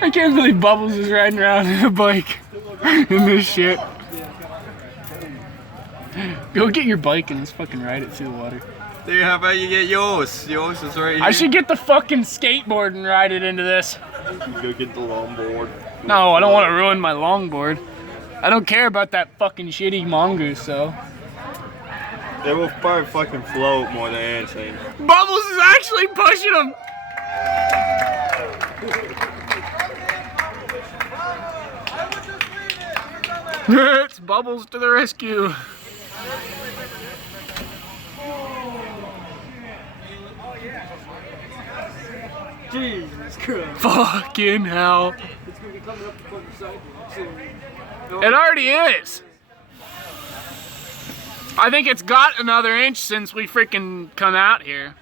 I can't believe Bubbles is riding around in a bike in this shit. Go get your bike and let's fucking ride it through the water. Dude, how about you get yours? Yours is right here. I should get the fucking skateboard and ride it into this. Go get the longboard. No, I don't want to ruin my longboard. I don't care about that fucking shitty mongoose, so. They will probably fucking float more than anything. Bubbles is actually pushing him! It's Bubbles to the rescue. Jesus Christ. Fucking hell. It's gonna be coming up from the sidewalk soon. It already is. I think it's got another inch since we freaking come out here.